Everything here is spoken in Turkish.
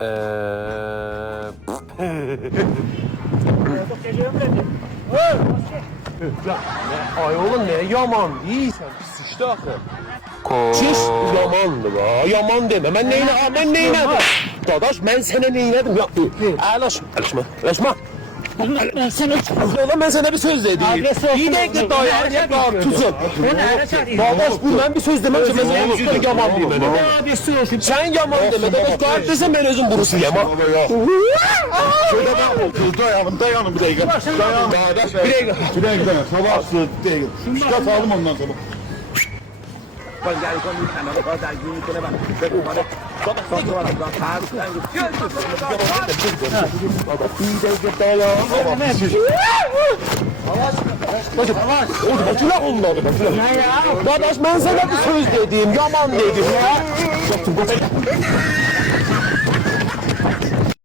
Ay oğlum ne yaman değilsen sıçtı akı. Çiş yamandı be. Yaman deme. Ben neyine? Dadaş ben sana neyledim ya? Alaşma. Ben sana Oğlum ben sana bir söz dedim. İyi de git dayan ya tuzun. Dadaş bu ben bir söz demem ki ben sana üstüne yaman diyeyim ben. adresi olsun. Sen yaman deme. Dadaş gayet desem ben özüm burusu yaman. Şöyle bak, dayanın bir dakika. Dayan. Dadaş bir dakika. Bir dakika, sabah su değil. Şuna saldım ondan sonra. Con gái con đi thằng nó có dài như thế này bạn. Đây cũng có đây. Có bác sĩ của nó phá được anh. Bacılar onları bacılar. Dadaş ben sana bir söz dedim, yaman dedim ya.